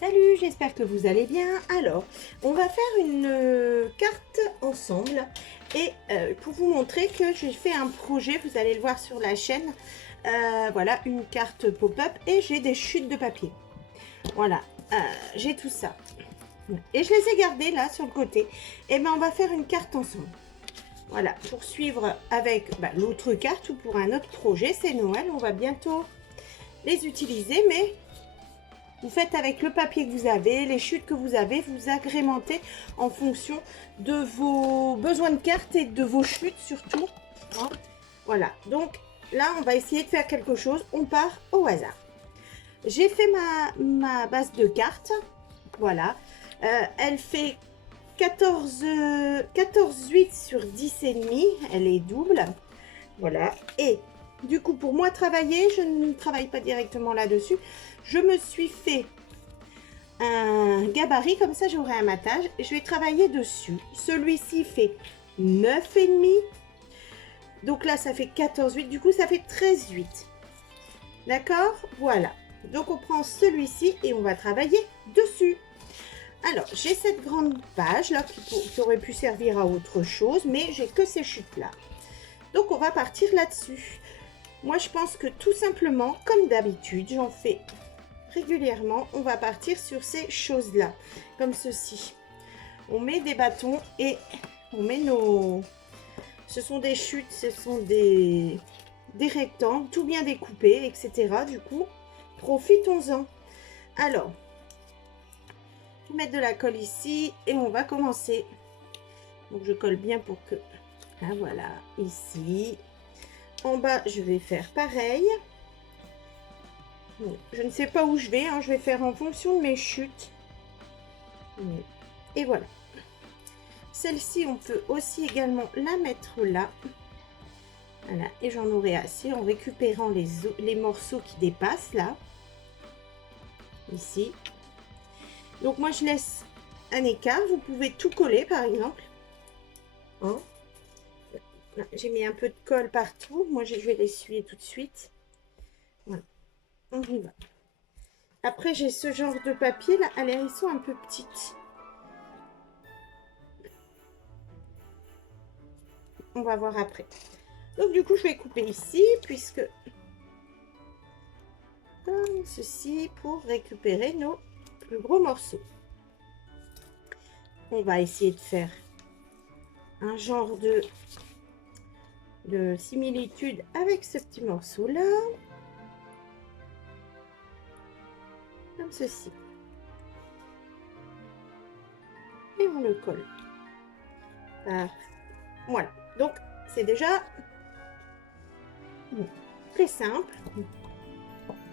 Salut, j'espère que vous allez bien. Alors, on va faire une carte ensemble et pour vous montrer que j'ai fait un projet, vous allez le voir sur la chaîne. Voilà, une carte pop-up et j'ai des chutes de papier. Voilà, j'ai tout ça. Et je les ai gardées là sur le côté. Et bien, on va faire une carte ensemble. Voilà, pour suivre avec l'autre carte ou pour un autre projet, c'est Noël. On va bientôt les utiliser, mais vous faites avec le papier que vous avez, les chutes que vous avez, vous agrémentez en fonction de vos besoins de cartes et de vos chutes surtout. Hein. Voilà, donc là, on va essayer de faire quelque chose. On part au hasard. J'ai fait ma base de cartes. Voilà. Elle fait 14,8 sur 10 et demi. Elle est double. Voilà. Et du coup, pour moi travailler, je ne travaille pas directement là-dessus. Je me suis fait un gabarit, comme ça j'aurai un matage. Je vais travailler dessus. Celui-ci fait 9,5. Donc là, ça fait 14,8. Du coup, ça fait 13,8. D'accord? Voilà. Donc, on prend celui-ci et on va travailler dessus. Alors, j'ai cette grande page là qui aurait pu servir à autre chose, mais j'ai que ces chutes-là. Donc, on va partir là-dessus. Moi, je pense que tout simplement, comme d'habitude, j'en fais régulièrement, on va partir sur ces choses-là, comme ceci. On met des bâtons et on met nos... Ce sont des chutes, ce sont des rectangles, tout bien découpés, etc. Du coup, profitons-en. Alors, je vais mettre de la colle ici et on va commencer. Donc, je colle bien pour que... Ah, voilà, ici. En bas, je vais faire pareil. Je ne sais pas où je vais, hein, je vais faire en fonction de mes chutes. Et voilà. Celle-ci, on peut aussi également la mettre là. Voilà, et j'en aurai assez en récupérant les morceaux qui dépassent là. Ici. Donc moi, je laisse un écart. Vous pouvez tout coller, par exemple. Hein? J'ai mis un peu de colle partout. Moi, je vais l'essuyer tout de suite. Voilà. On y va. Après, j'ai ce genre de papier là. Allez, ils sont un peu petites. On va voir après. Donc, du coup, je vais couper ici, puisque comme ceci, pour récupérer nos plus gros morceaux. On va essayer de faire un genre de similitude avec ce petit morceau là, comme ceci, et on le colle. Voilà, donc c'est déjà très simple,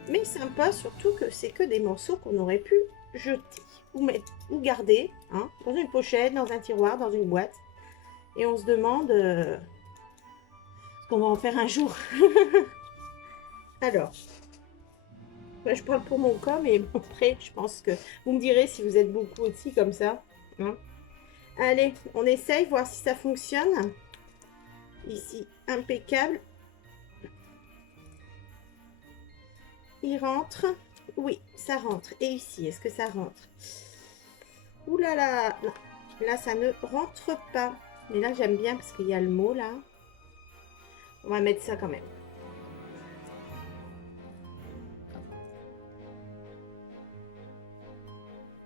mais sympa, surtout que c'est que des morceaux qu'on aurait pu jeter ou mettre ou garder hein, dans une pochette, dans un tiroir, dans une boîte, et on se demande ce qu'on va en faire un jour. Alors, je parle pour mon cas, mais après, je pense que vous me direz si vous êtes beaucoup aussi comme ça. Hein. Allez, on essaye, voir si ça fonctionne. Ici, impeccable. Il rentre. Oui, ça rentre. Et ici, est-ce que ça rentre? Ouh là là, non. Là, ça ne rentre pas. Mais là, j'aime bien parce qu'il y a le mot là. On va mettre ça quand même.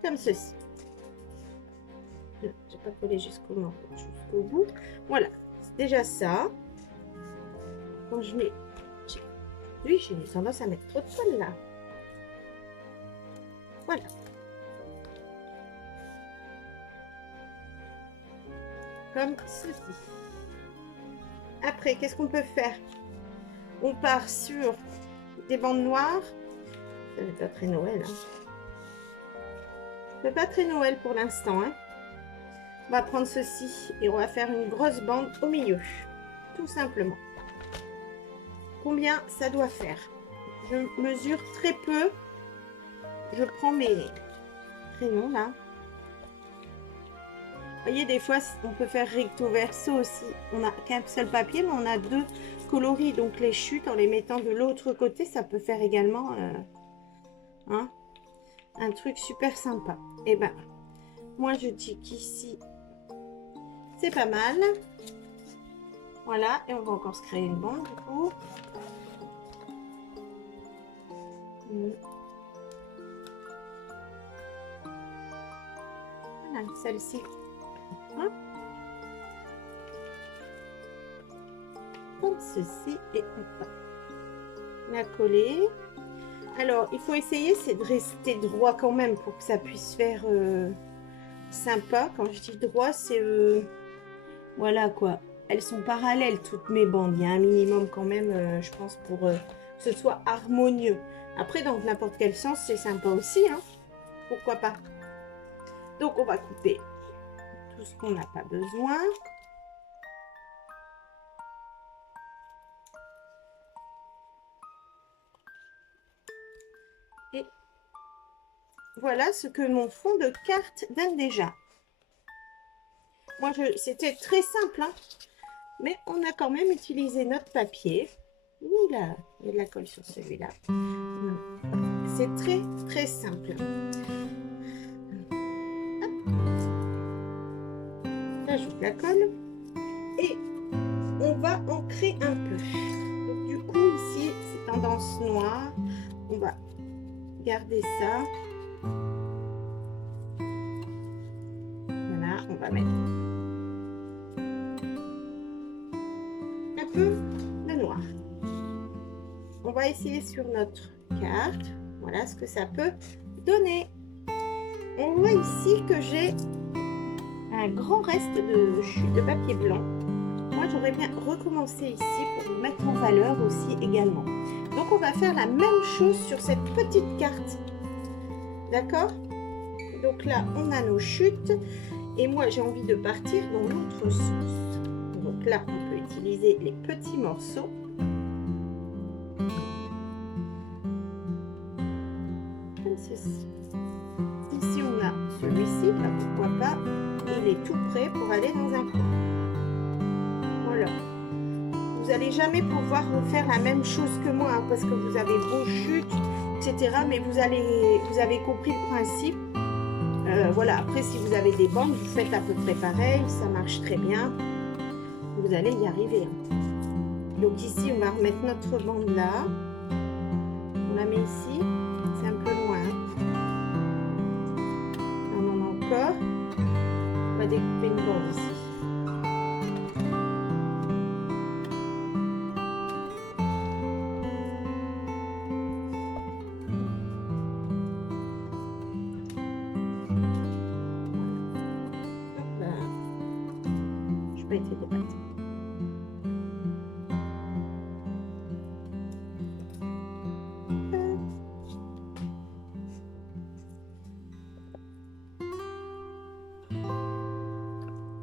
Comme ceci. Je n'ai pas collé jusqu'au bout. Voilà, c'est déjà ça. Quand je mets... Oui, j'ai tendance à mettre trop de colle là. Voilà. Comme ceci. Après, qu'est-ce qu'on peut faire? On part sur des bandes noires. Ça n'est pas très Noël. Hein. C'est pas très Noël pour l'instant. Hein. On va prendre ceci et on va faire une grosse bande au milieu. Tout simplement. Combien ça doit faire? Je mesure très peu. Je prends mes crayons là. Vous voyez, des fois, on peut faire recto verso aussi. On n'a qu'un seul papier, mais on a deux coloris. Donc, les chutes, en les mettant de l'autre côté, ça peut faire également... hein, un truc super sympa. Et ben, moi je dis qu'ici, c'est pas mal. Voilà, et on va encore se créer une bande du coup. Voilà, celle-ci. Hein, comme ceci, et on va la coller. Alors, il faut essayer, c'est de rester droit quand même pour que ça puisse faire sympa. Quand je dis droit, c'est voilà quoi. Elles sont parallèles toutes mes bandes. Il y a un minimum quand même, je pense, pour que ce soit harmonieux. Après, dans n'importe quel sens, c'est sympa aussi, hein. Pourquoi pas. Donc, on va couper tout ce qu'on n'a pas besoin. Et voilà ce que mon fond de carte donne déjà. Moi, c'était très simple, hein, mais on a quand même utilisé notre papier. Il y a de la colle sur celui-là. C'est très, très simple. J'ajoute la colle et on va ancrer un peu. Donc, du coup, ici, c'est tendance noire. On va garder ça. Voilà, on va mettre un peu de noir. On va essayer sur notre carte. Voilà ce que ça peut donner. On voit ici que j'ai un grand reste de chute de papier blanc. Moi, j'aurais bien recommencé ici pour vous mettre en valeur aussi également. Donc, on va faire la même chose sur cette petite carte. D'accord? Donc là, on a nos chutes. Et moi, j'ai envie de partir dans l'autre sens. Donc là, on peut utiliser les petits morceaux. Comme ceci. Ici, on a celui-ci. Bah, pourquoi pas? Il est tout prêt pour aller dans un coin. Voilà. Vous n'allez jamais pouvoir refaire la même chose que moi, hein, parce que vous avez vos chutes, etc. Mais vous avez compris le principe. Voilà, après, si vous avez des bandes, vous faites à peu près pareil. Ça marche très bien. Vous allez y arriver. Hein. Donc ici, on va remettre notre bande là. On la met ici. C'est un peu loin. On en a encore. On va découper une bande ici. Été droite.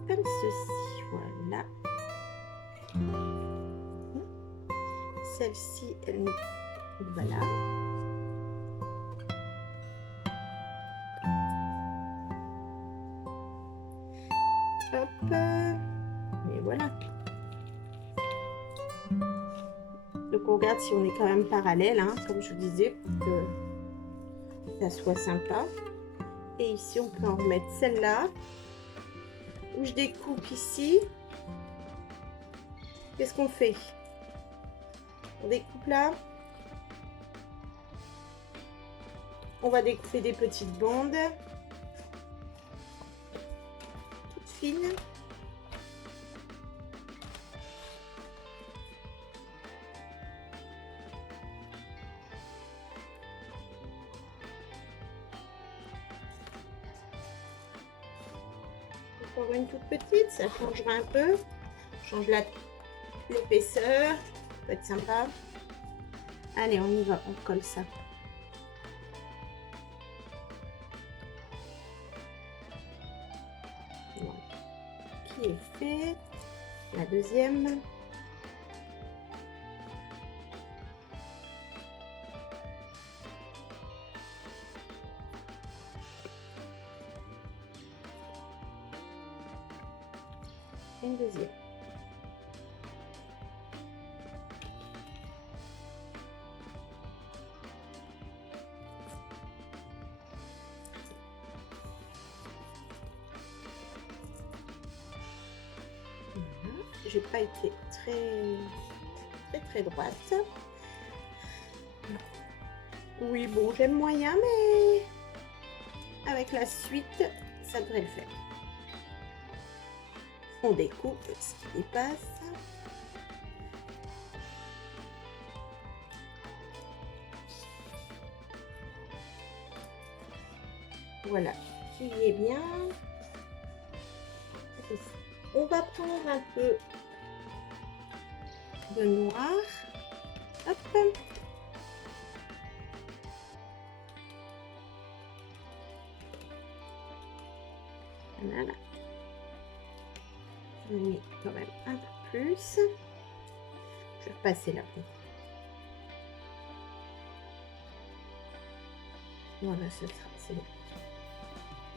Comme ceci, voilà. Celle-ci, elle voilà. Hop. Et voilà. Donc on regarde si on est quand même parallèle, hein, comme je vous disais, pour que ça soit sympa. Et ici, on peut en remettre celle-là. Où je découpe ici. Qu'est-ce qu'on fait? On découpe là. On va découper des petites bandes. Toutes fines. Encore une toute petite, ça changera un peu. Change l'épaisseur, ça peut être sympa. Allez, on y va, on colle ça. Voilà. Qui est fait. La deuxième. Une deuxième. j'ai pas été très droite. Oui, bon, j'aime moyen, mais avec la suite, ça devrait le faire. On découpe ce qui dépasse. Voilà, tu y es bien. On va prendre un peu de noir. Hop. Voilà. On met quand même un peu plus. Je vais repasser là. Voilà, ce sera. C'est bon.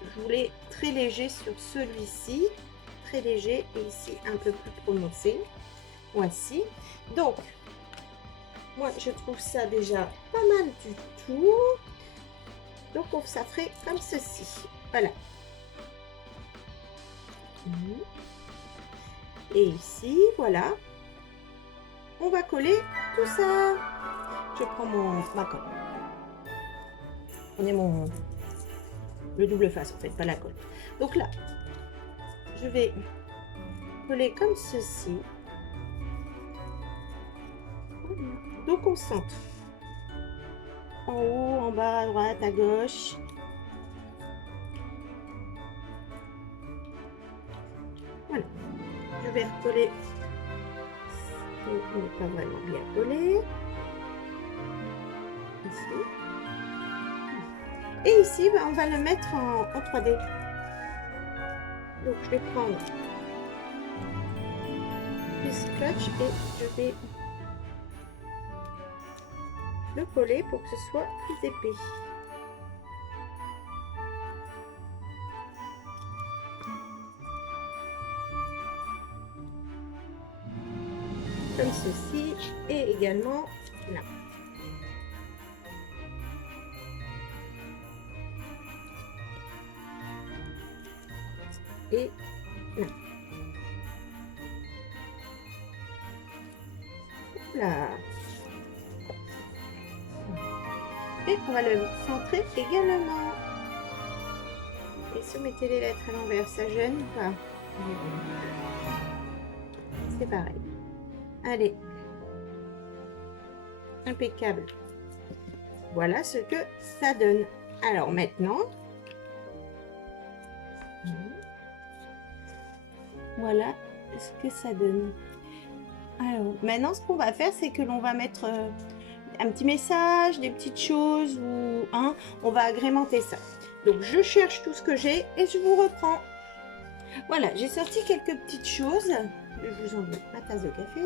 Je voulais très léger sur celui-ci. Très léger et ici un peu plus prononcé. Voici. Donc, moi, je trouve ça déjà pas mal du tout. Donc, ça ferait comme ceci. Voilà. Et ici, voilà. On va coller tout ça. Je prends ma colle. On est le double face, en fait, pas la colle. Donc là, je vais coller comme ceci. Donc, on centre. En haut, en bas, à droite, à gauche. Voilà. Je vais recoller. Il n'est pas vraiment bien collé. Ici. Et ici, on va le mettre en 3D. Donc, je vais prendre le scotch et je vais le coller pour que ce soit plus épais. Comme ceci et également là. Et là. Là. Et on va le centrer également. Et si vous mettez les lettres à l'envers, ça gêne ou pas? C'est pareil. Allez. Impeccable. Voilà ce que ça donne. Alors maintenant, voilà ce que ça donne. Alors maintenant, ce qu'on va faire, c'est que l'on va mettre un petit message, des petites choses ou on va agrémenter ça. Donc je cherche tout ce que j'ai et je vous reprends. Voilà, j'ai sorti quelques petites choses. Je vous envoie ma tasse de café.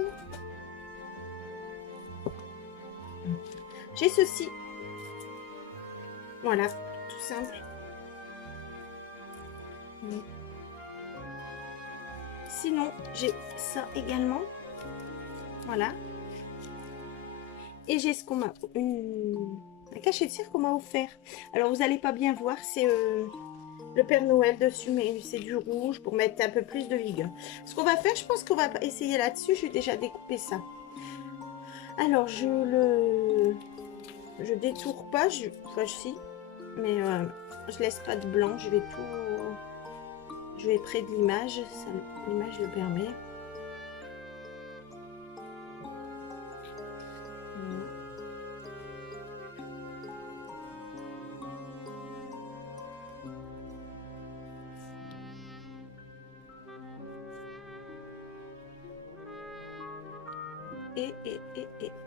J'ai ceci. Voilà, tout simple. Sinon, j'ai ça également. Voilà. Et j'ai ce qu'on m'a... un cachet de cire qu'on m'a offert. Alors, vous n'allez pas bien voir, c'est le Père Noël dessus, mais c'est du rouge pour mettre un peu plus de vigueur. Ce qu'on va faire, je pense qu'on va essayer là-dessus. J'ai déjà découpé ça. Alors, je détourne pas, enfin, si, mais je laisse pas de blanc. Je vais près de l'image. L'image le permet.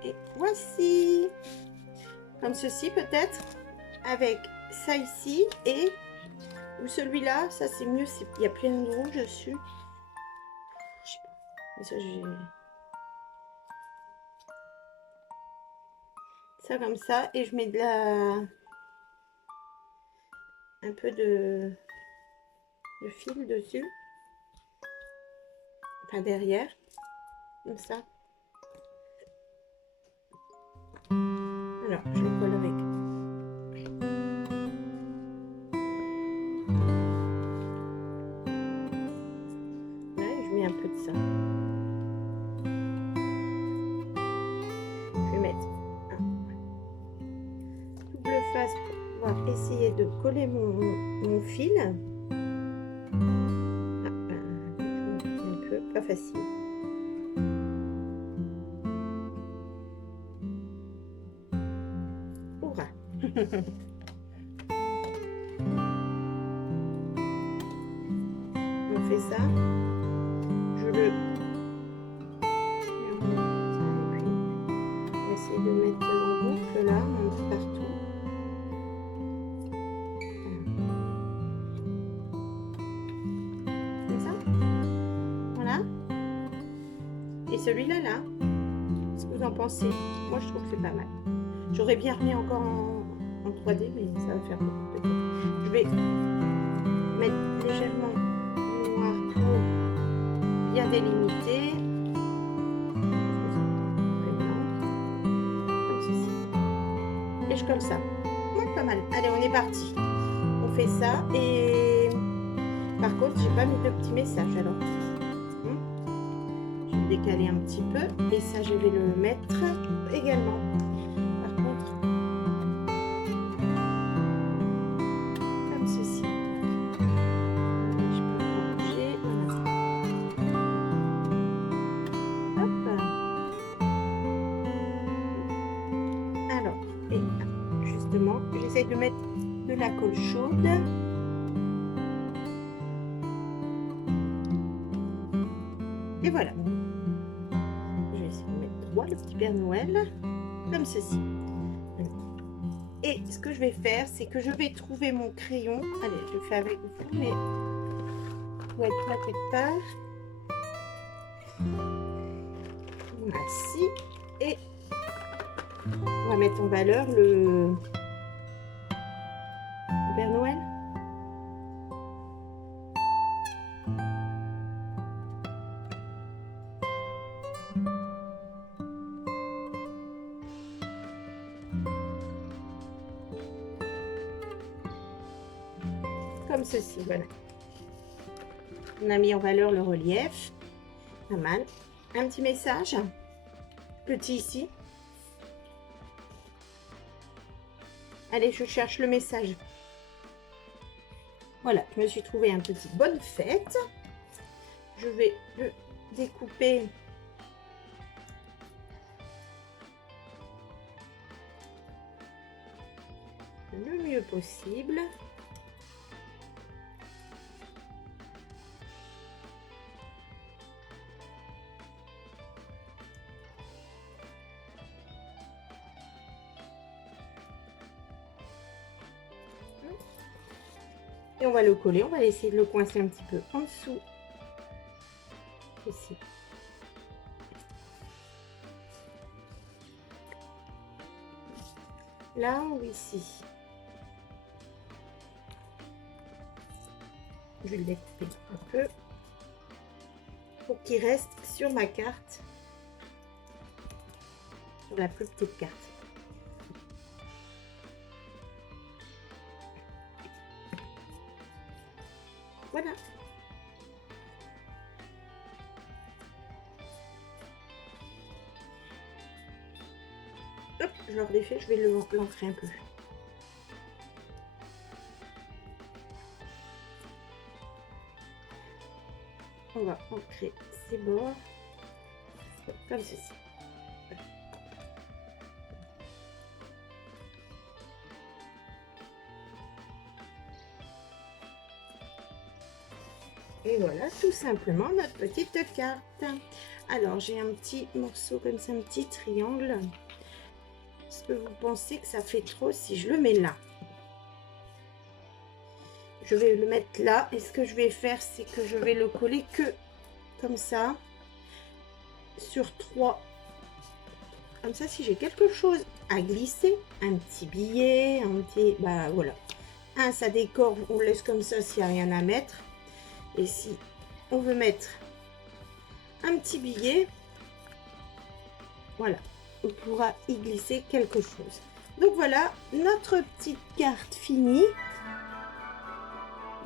Et voici, comme ceci peut-être, avec ça ici et ou celui-là, ça c'est mieux, il y a plein de rouge dessus. Je sais pas, mais ça j'ai ça comme ça et je mets un peu de fil dessus, enfin derrière, comme ça. Alors, je le colle avec. Là, je mets un peu de ça. pouvoir essayer de coller mon fil. Un peu, pas facile. Hurrah. On fait ça. Je le... Et puis, on va essayer de mettre en boucle là, un peu partout. Comme ça. Voilà. Et celui-là, là, qu'est-ce que vous en pensez? Moi, je trouve que c'est pas mal. J'aurais bien remis encore en 3D, mais ça va faire beaucoup peut-être. Je vais mettre légèrement noir pour bien délimiter. Comme ceci. Et je colle ça. Ouais, pas mal. Allez, on est parti. On fait ça. Et par contre, j'ai pas mis de petits messages alors. Je vais décaler un petit peu. Et ça, je vais le mettre également. J'essaie de mettre de la colle chaude. Et voilà. Je vais essayer de mettre droit le petit Père Noël, comme ceci. Et ce que je vais faire, c'est que je vais trouver mon crayon. Allez, je le fais avec vous, mais pour être là quelque part. Voici. Et on va mettre en valeur le Père Noël. Comme ceci, voilà. On a mis en valeur le relief. Pas mal. Un petit message. Petit ici. Allez, je cherche le message. Voilà, je me suis trouvé un petit bonne fête. Je vais le découper le mieux possible. Et on va le coller, on va essayer de le coincer un petit peu en dessous. Ici. Là ou ici. Je vais le découper un peu pour qu'il reste sur ma carte, sur la plus petite carte. Voilà. Hop, je le redéfais, je vais l'ancrer un peu. On va ancrer ces bords comme ceci. Et voilà, tout simplement notre petite carte. Alors, j'ai un petit morceau comme ça, un petit triangle. Est-ce que vous pensez que ça fait trop si je le mets là? Je vais le mettre là. Et ce que je vais faire, c'est que je vais le coller que comme ça sur 3. Comme ça, si j'ai quelque chose à glisser, un petit billet, un petit... Bah voilà. Ça décore, on laisse comme ça s'il n'y a rien à mettre. Et si on veut mettre un petit billet, voilà, on pourra y glisser quelque chose. Donc voilà, notre petite carte finie.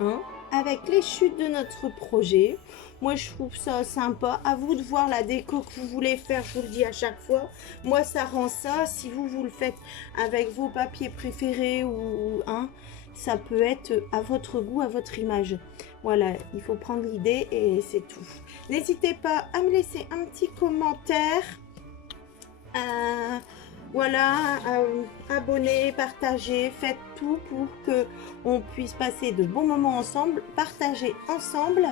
Hein, avec les chutes de notre projet. Moi, je trouve ça sympa. À vous de voir la déco que vous voulez faire, je vous le dis à chaque fois. Moi, ça rend ça. Si vous le faites avec vos papiers préférés ou ça peut être à votre goût, à votre image. Voilà, il faut prendre l'idée et c'est tout. N'hésitez pas à me laisser un petit commentaire. Voilà, abonnez, partagez, faites tout pour que on puisse passer de bons moments ensemble, partager ensemble.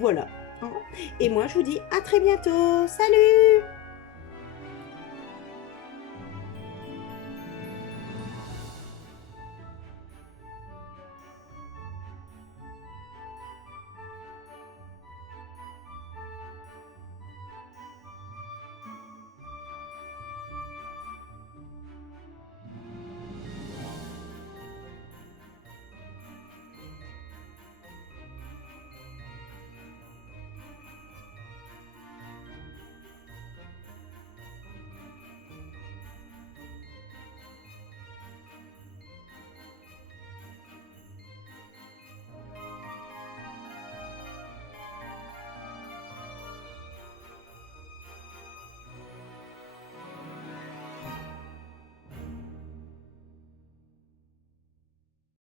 Voilà. Et moi, je vous dis à très bientôt. Salut!